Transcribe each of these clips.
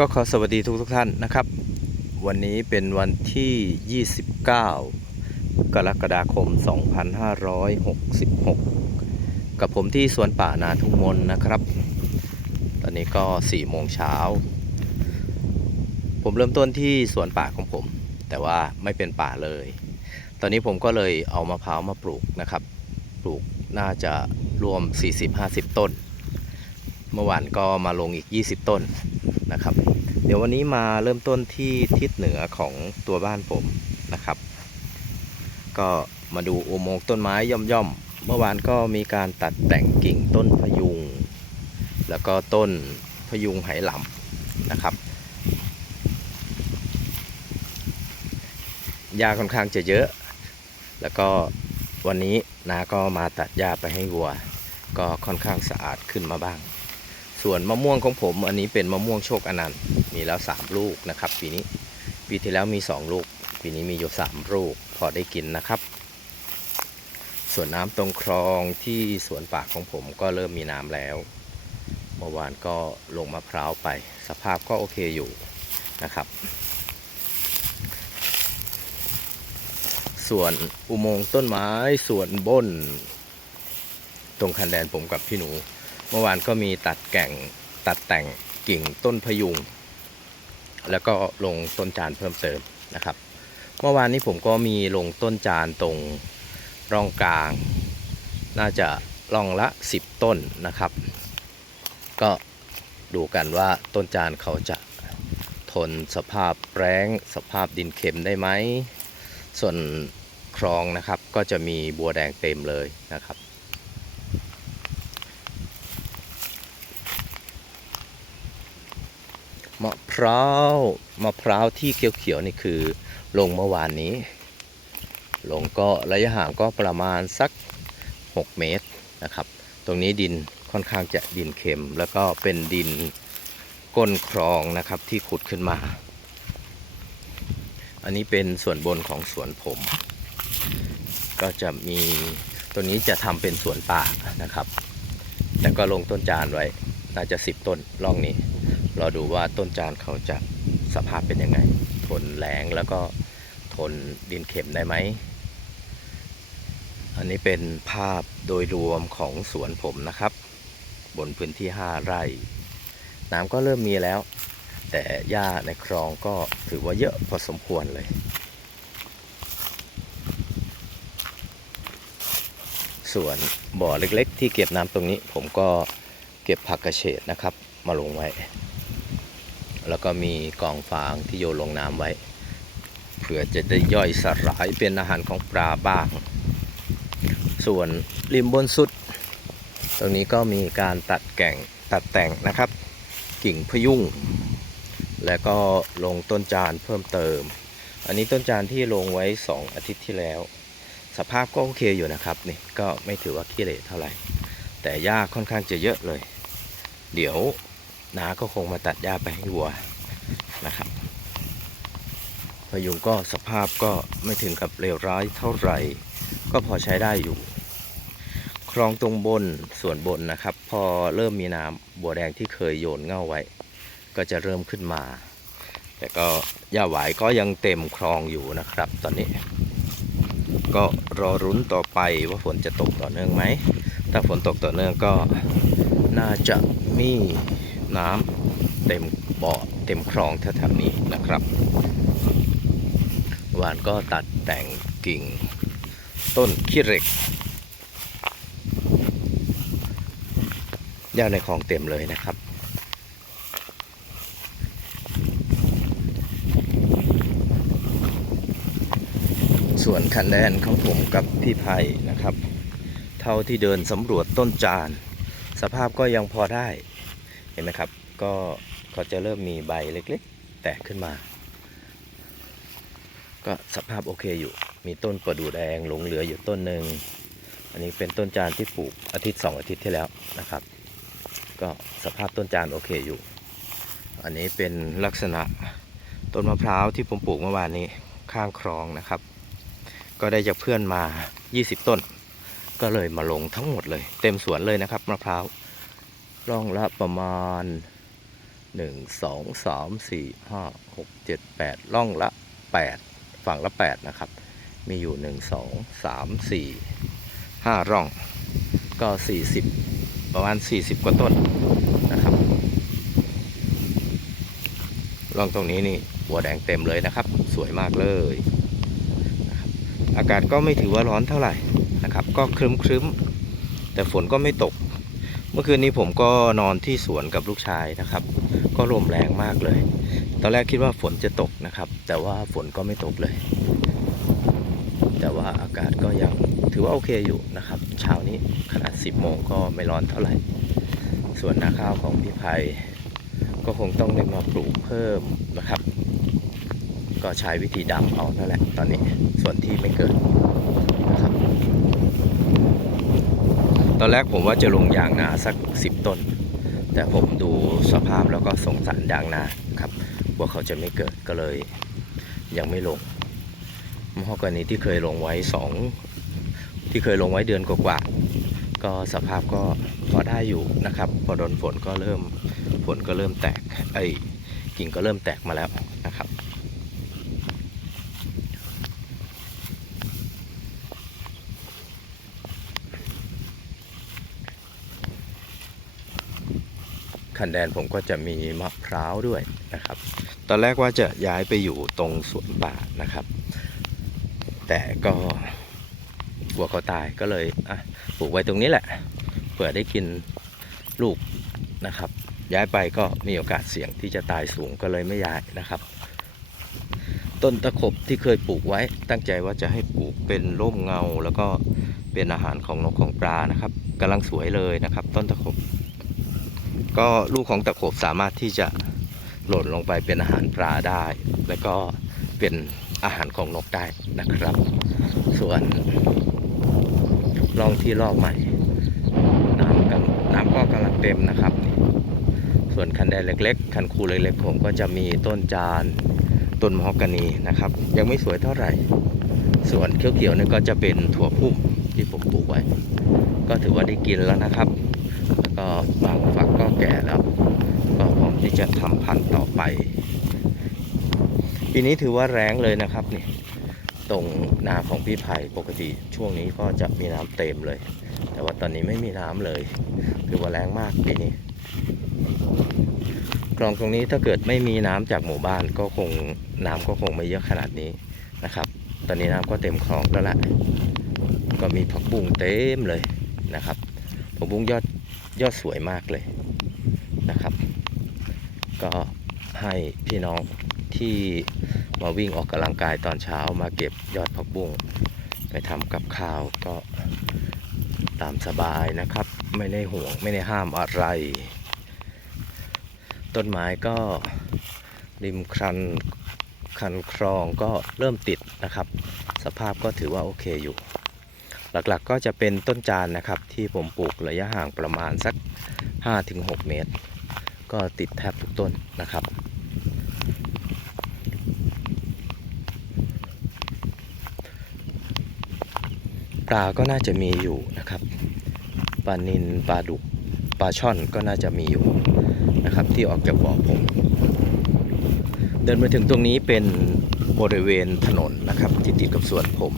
ก็ขอสวัสดีทุกทุกท่านนะครับ วันนี้เป็นวันที่ 29 กรกฎาคม 2566 กับผมที่สวนป่านาทุ่งมนนะครับ ตอนนี้ก็ 4 โมงเช้า ผมเริ่มต้นที่สวนป่าของผม แต่ว่าไม่เป็นป่าเลย ตอนนี้ผมก็เลยเอามะพร้าวมาปลูกนะครับ ปลูกน่าจะรวม 40-50 ต้น เมื่อวานก็มาลงอีก 20 ต้น นะครับ เดี๋ยววันนี้มาเริ่มต้นที่ทิศเหนือของตัวบ้านผมนะครับ ก็มาดูอุโมงค์ต้นไม้ย่อมๆ เมื่อวานก็มีการตัดแต่งกิ่งต้นพยุง แล้วก็ต้นพยุงไหหลำนะครับหญ้าค่อนข้างจะเยอะ แล้วก็วันนี้นาก็มาตัดหญ้าไปให้วัว ก็ค่อนข้างสะอาดขึ้นมาบ้าง ส่วนมะม่วงของผมอันนี้เป็นมะม่วงโชคอนันต์มีแล้ว 3 ลูกนะครับ ปีนี้ปีที่แล้วมี 2 ลูก ปีนี้มีอยู่ 3 ลูกพอได้กินนะครับ ส่วนน้ำตรงคลองที่สวนป่าของผมก็เริ่มมีน้ำแล้วเมื่อวานก็ลงมะพร้าวไป สภาพก็โอเคอยู่นะครับ ส่วนอุโมงค์ต้นไม้ส่วนบน ตรงคันแดนผมกับพี่หนู เมื่อวานก็มีตัดแก่งตัดแต่งกิ่งต้นพยุง แล้วก็ลงต้นจานเพิ่มเติมนะครับ เมื่อวานนี้ผมก็มีลงต้นจานตรงร่องกลาง น่าจะร่องละ 10 ต้นนะครับ ก็ดูกันว่าต้นจานเขาจะทนสภาพแรงสภาพดินเค็มได้ไหม ส่วนคลองนะครับก็จะมีบัวแดงเต็มเลยนะครับ มะ พร้าวมะพร้าวที่เขียวๆนี่คือลงเมื่อวานนี้ ลงก็ระยะห่างก็ประมาณสัก 6 เมตรนะครับ ตรงนี้ดินค่อนข้างจะดินเค็ม แล้วก็เป็นดินก้นคลองนะครับที่ขุดขึ้นมา อันนี้เป็นส่วนบนของสวนผม ก็จะมีตัวนี้จะทำเป็นสวนป่านะครับ แต่ก็ลงต้นจานไว้น่าจะ 10 ต้นร่องนี้ เราดูว่าต้นจานเขาจะสภาพเป็นยังไง ทนแรงแล้วก็ทนดินเข็มได้ไหม อันนี้เป็นภาพโดยรวมของสวนผมนะครับ บนพื้นที่ 5 ไร่ น้ำก็เริ่มมีแล้ว แต่หญ้าในคลองก็ถือว่าเยอะพอสมควรเลย ส่วนบ่อเล็กๆ ที่เก็บน้ำตรงนี้ผมก็เก็บผักกระเฉดนะครับ มาลงไว้ แล้วก็มีกองฟางที่โยนลงน้ำไว้ เพื่อจะได้ย่อยสลายเป็นอาหารของปลาบ้าง ส่วนริมบนสุด ตรงนี้ก็มีการตัดแก่งตัดแต่งนะครับ กิ่งพยุงแล้วก็ลงต้นจานเพิ่มเติม อันนี้ต้นจานที่ลงไว้ 2 อาทิตย์ที่แล้ว สภาพก็โอเคอยู่นะครับนี่ก็ไม่ถือว่าขี้เหร่เท่าไหร่ แต่หญ้าค่อนข้างจะเยอะเลย เดี๋ยว น้าก็คงมาตัดหญ้าไปให้วัวนะครับพยุงก็สภาพก็ไม่ถึงกับเลวร้ายเท่าไหร่ ก็พอใช้ได้อยู่ คลองตรงบนส่วนบนนะครับ พอเริ่มมีน้ำบัวแดงที่เคยโยนเง่าไว้ ก็จะเริ่มขึ้นมา แต่ก็หญ้าหวายก็ยังเต็มคลองอยู่นะครับ ตอนนี้ ก็รอรุ้นต่อไปว่าฝนจะตกต่อเนื่องไหมถ้าฝนตกต่อเนื่องก็น่าจะมี น้ำเต็มบ่อเต็มคลองแถวๆนี้นะครับวานก็ตัดแต่งกิ่งต้นขี้เหล็กหญ้าในคลองเต็มเลยนะครับส่วนคันแดนของผมกับพี่ไผ่นะครับ เท่าที่เดินสำรวจต้นจาน สภาพก็ยังพอได้ เห็นไหมครับ ก็เขาจะเริ่มมีใบเล็กๆ แตกขึ้นมา ก็สภาพโอเคอยู่ มีต้นประดู่แดงหลงเหลืออยู่ต้นหนึ่ง อันนี้เป็นต้นจานที่ปลูกอาทิตย์สองอาทิตย์ที่แล้วนะครับ ก็สภาพต้นจานโอเคอยู่ อันนี้เป็นลักษณะต้นมะพร้าวที่ผมปลูกเมื่อวานนี้ข้างคลองนะครับ ก็ได้จากเพื่อนมา 20 ต้น ก็เลยมาลงทั้งหมดเลย เต็มสวนเลยนะครับมะพร้าว ร่องละประมาณหนึ่งสองสามสี่ห้าหกเจ็ดแปดร่องละแปดฝั่งละแปดนะครับ มีอยู่หนึ่งสองสามสี่ห้าร่อง ก็สี่สิบประมาณสี่สิบกว่าต้นนะครับ ร่องตรงนี้นี่บัวแดงเต็มเลยนะครับ สวยมากเลยนะครับอากาศก็ไม่ถือว่าร้อนเท่าไหร่นะครับ ก็ครึ้มครึมๆแต่ฝนก็ไม่ตก มื่อคืนนี้ผมก็นอนที่สวนกับลูกชายนะครับ ก็ลมแรงมากเลย ตอนแรกคิดว่าฝนจะตกนะครับ แต่ว่าฝนก็ไม่ตกเลย แต่ว่าอากาศก็ยังถือว่าโอเคอยู่นะครับ เช้านี้ขนาด 10 โมงก็ไม่ร้อนเท่าไหร่ ส่วนนาข้าวของพี่ไพก็คงต้องได้มาปลูกเพิ่มนะครับ ก็ใช้วิธีดำเอานั่นแหละตอนนี้ส่วนที่ไม่เกิดนะครับ ตอนแรกผมว่าจะลงยางนาสัก 10 ต้น แต่ผมดูสภาพแล้วก็สงสารยางนาครับว่าเขาจะไม่เกิดก็เลย ยังไม่ลงมหอกรณีที่เคยลงไว้สองที่เคยลงไว้เดือนกว่าๆก็สภาพก็พอได้อยู่นะครับ พอโดนฝนก็เริ่มฝนก็เริ่มแตกไอ้กิ่งก็เริ่มแตกมาแล้วนะครับ คันแดนผมก็จะมีมะพร้าวด้วยนะครับ ตอนแรกว่าจะย้ายไปอยู่ตรงสวนป่านะครับ แต่ก็กลัวเขาตายก็เลยอะปลูกไว้ตรงนี้แหละเผื่อได้กินลูกนะครับ ย้ายไปก็มีโอกาสเสี่ยงที่จะตายสูงก็เลยไม่ย้ายนะครับ ต้นตะขบที่เคยปลูกไว้ตั้งใจว่าจะให้ปลูกเป็นร่มเงา แล้วก็เป็นอาหารของนกของปลานะครับกำลังสวยเลยนะครับ ต้นตะขบ ก็ลูกของตะขบสามารถที่จะหล่นลงไปเป็นอาหารปลาได้ แล้วก็เป็นอาหารของนกได้นะครับ ส่วนลองที่รอบใหม่ น้ำกันน้ำก็กำลังเต็มนะครับ ส่วนคันแดนเล็ก ๆ คันคูเล็กๆผมก็จะมีต้นจานต้นมะฮอกกานีนะครับ ยังไม่สวยเท่าไหร่ ส่วนเขียวๆนี่ก็จะเป็นถั่วพุ่มที่ผมปลูกไว้ ก็ถือว่าได้กินแล้วนะครับ แล้วก็ก็แก่แล้ว ก็พร้อมที่ จะทำพันธุ์ต่อไป ปีนี้ถือว่าแรงเลยนะครับนี่ตรงนาของพี่ไผ่ปกติช่วงนี้ก็จะมีน้ำเต็มเลย แต่ว่าตอนนี้ไม่มีน้ำเลย ถือว่าแรงมากปีนี้คลองตรงนี้ถ้าเกิดไม่มีน้ำจากหมู่บ้านก็คงน้ำก็คงไม่เยอะขนาดนี้นะครับ ตอนนี้น้ำก็เต็มคลองแล้วล่ะก็มีผักบุ้งเต็มเลยนะครับผักบุ้งยอดยอดสวยมากเลย ก็ให้พี่น้องที่มาวิ่งออกกำลังกายตอนเช้ามาเก็บยอดผักบุ้งไปทำกับข้าวก็ตามสบายนะครับ ไม่ได้ห่วงไม่ได้ห้ามอะไร ต้นไม้ก็ริมคันคันคลองก็เริ่มติดนะครับ สภาพก็ถือว่าโอเคอยู่ หลักๆก็จะเป็นต้นจานนะครับที่ผมปลูกระยะห่างประมาณสัก 5-6 เมตร ก็ติดแทบทุกต้นนะครับ ปลาก็น่าจะมีอยู่นะครับ ปลานินปลาดุกปลาช่อนก็น่าจะมีอยู่นะครับ ที่ออกจากบ่อผม เดินมาถึงตรงนี้เป็นบริเวณถนนนะครับที่ติดกับสวนผม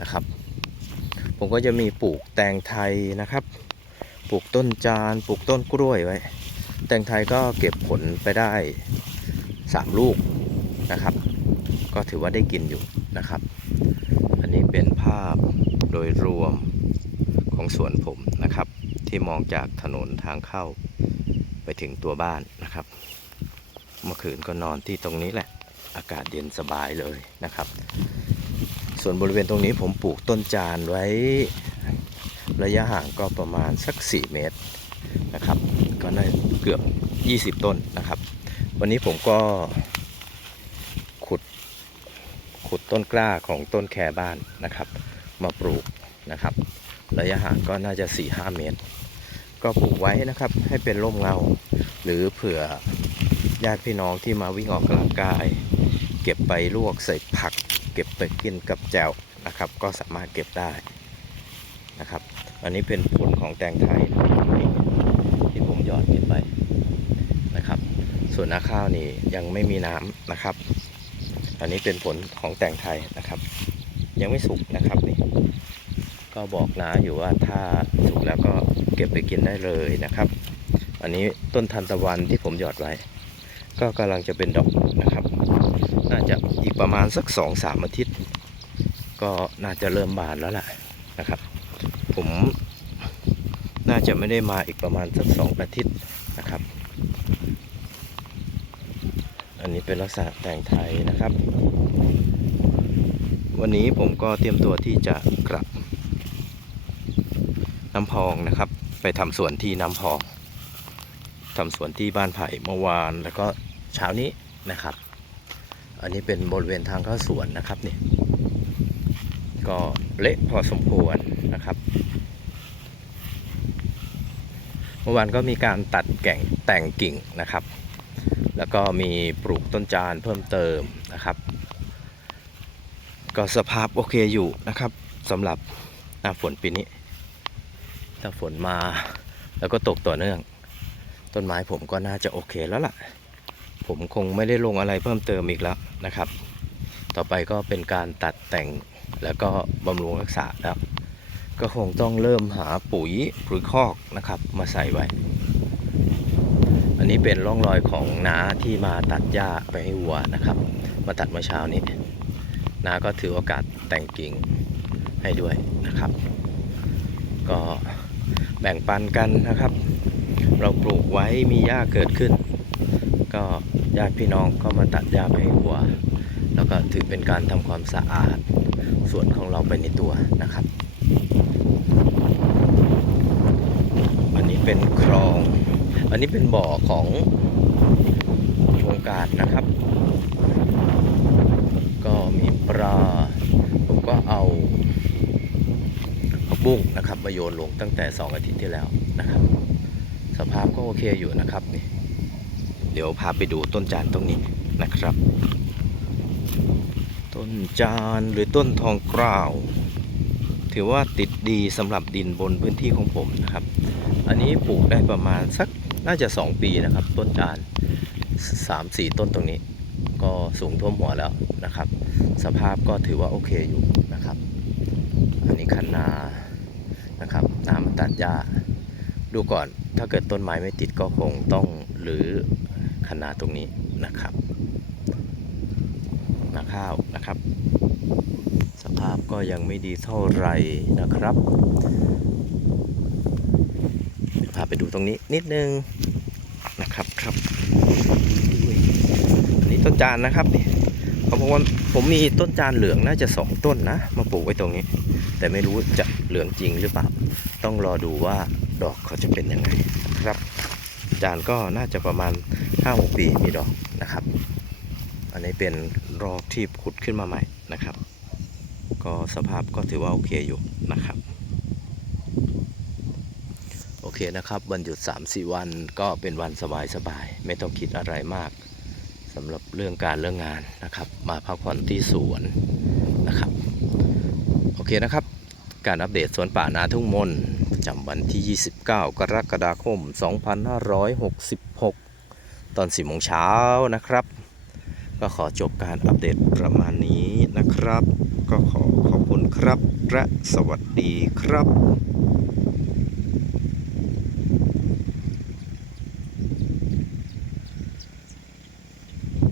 นะครับ ผมก็จะมีปลูกแตงไทยนะครับ ปลูกต้นจาน ปลูกต้นกล้วยไว้ แตงไทยก็เก็บผลไปได้ 3 ลูกนะครับ ก็ถือว่าได้กินอยู่นะครับ อันนี้เป็นภาพโดยรวมของสวนผมนะครับ ที่มองจากถนนทางเข้าไปถึงตัวบ้านนะครับ เมื่อคืนก็นอนที่ตรงนี้แหละ อากาศเย็นสบายเลยนะครับ ส่วนบริเวณตรงนี้ผมปลูกต้นจานไว้ ระยะห่างก็ประมาณสัก 4 เมตรนะครับ ก็น่าเกือบ 20 ต้นนะครับ วันนี้ผมก็ขุดขุดต้นกล้าของต้นแครบ้านนะครับ มาปลูกนะครับ ระยะห่างก็น่าจะ 4-5 เมตร ก็ปลูกไว้นะครับให้เป็นร่มเงา หรือเผื่อญาติพี่น้องที่มาวิ่งออกกำลังกาย เก็บไปลวกใส่ผัก เก็บไปกินกับแจ่วนะครับ ก็สามารถเก็บได้นะครับ อันนี้เป็นผลของแตงไทยนะครับนี่ที่ผมหยอดกินไปนะครับ ส่วนนาข้าวนี่ยังไม่มีน้ำนะครับ อันนี้เป็นผลของแต่งไทยนะครับ ยังไม่สุกนะครับนี่ก็บอกนาอยู่ว่าถ้าสุกแล้วก็เก็บไปกินได้เลยนะครับ อันนี้ต้นทันตะวันที่ผมหยอดไว้ ก็กำลังจะเป็นดอกนะครับ น่าจะอีกประมาณสักสองสามอาทิตย์ ก็น่าจะเริ่มบานแล้วล่ะนะครับ ผมน่าจะไม่ได้มาอีกประมาณสักสองอาทิตย์นะครับ อันนี้เป็นลักษณะแต่งไทยนะครับ วันนี้ผมก็เตรียมตัวที่จะกลับน้ำพองนะครับ ไปทำสวนที่น้ำพองทำสวนที่บ้านไผ่เมื่อวานแล้วก็เช้านี้นะครับ อันนี้เป็นบริเวณทางเข้าสวนนะครับเนี่ยก็เละพอสมควรนะครับ เมื่อวานก็มีการตัดแก่งแต่งกิ่งนะครับ แล้วก็มีปลูกต้นจานเพิ่มเติมนะครับ ก็สภาพโอเคอยู่นะครับสำหรับหน้าฝนปีนี้ ถ้าฝนมาแล้วก็ตกต่อเนื่อง ต้นไม้ผมก็น่าจะโอเคแล้วล่ะ ผมคงไม่ได้ลงอะไรเพิ่มเติมอีกแล้วนะครับ ต่อไปก็เป็นการตัดแต่งแล้วก็บำรุงรักษาแล้วก็คงต้องเริ่มหาปุ๋ยปุ๋ยคอกนะครับมาใส่ไว้ นนี้เป็นร่องรอยของน้าที่มาตัดหญ้าไปให้วัวนะครับ มาตัดเมื่อเช้านี้น้าก็ถือโอกาสแต่งกิ่งให้ด้วยนะครับ ก็แบ่งปันกันนะครับ เราปลูกไว้มีหญ้าเกิดขึ้น ก็ญาติพี่น้องก็มาตัดหญ้าไปให้วัว แล้วก็ถือเป็นการทำความสะอาดสวนของเราไปในตัวนะครับ อันนี้เป็นคลอง อันนี้เป็นบ่อของโครงการนะครับ ก็มีปลา ผมก็เอาผักบุ้งนะครับมาโยนลงตั้งแต่ 2 อาทิตย์ที่แล้วนะครับ สภาพก็โอเคอยู่นะครับนี่เดี๋ยวพาไปดูต้นจานตรงนี้นะครับ ต้นจานหรือต้นทองกล้าวถือว่าติดดีสำหรับดินบนพื้นที่ของผมนะครับ อันนี้ปลูกได้ประมาณสัก น่าจะ 2 ปีนะครับ ต้นจาน3 4 ต้นตรงนี้ ก็สูงท่วมหัวแล้วนะครับ สภาพก็ถือว่าโอเคอยู่นะครับ อันนี้คันนานะครับน้ำตัดหญ้า ดูก่อนถ้าเกิดต้นไม้ไม่ติดก็คงต้องหรือคันนาตรงนี้นะครับนาข้าวนะครับ สภาพก็ยังไม่ดีเท่าไหร่นะครับ พาไปดูตรงนี้นิดนึงนะครับครับอันนี้ต้นจานนะครับนี่เขาบอกว่าผมมีต้นจานเหลืองน่าจะสองต้นนะ มาปลูกไว้ตรงนี้ แต่ไม่รู้จะเหลืองจริงหรือเปล่า ต้องรอดูว่าดอกเขาจะเป็นยังไงครับ จานก็น่าจะประมาณ5-6ปีมีดอกนะครับ อันนี้เป็นรอกที่ขุดขึ้นมาใหม่นะครับ ก็สภาพก็ถือว่าโอเคอยู่นะครับ เคนะครับ วันหยุด 3-4 วันก็เป็นวันสบายๆ ไม่ต้องคิดอะไรมากสำหรับเรื่องการเรื่องงานนะครับ มาพักผ่อนที่สวนนะครับ โอเคนะครับ การอัปเดตสวนป่านาทุ่งมนประจำวันที่ 29 กรกฎาคม 2566 ตอน4โมงเช้านะครับ ก็ขอจบการอัปเดตประมาณนี้นะครับ ก็ขอขอบคุณครับ และสวัสดีครับ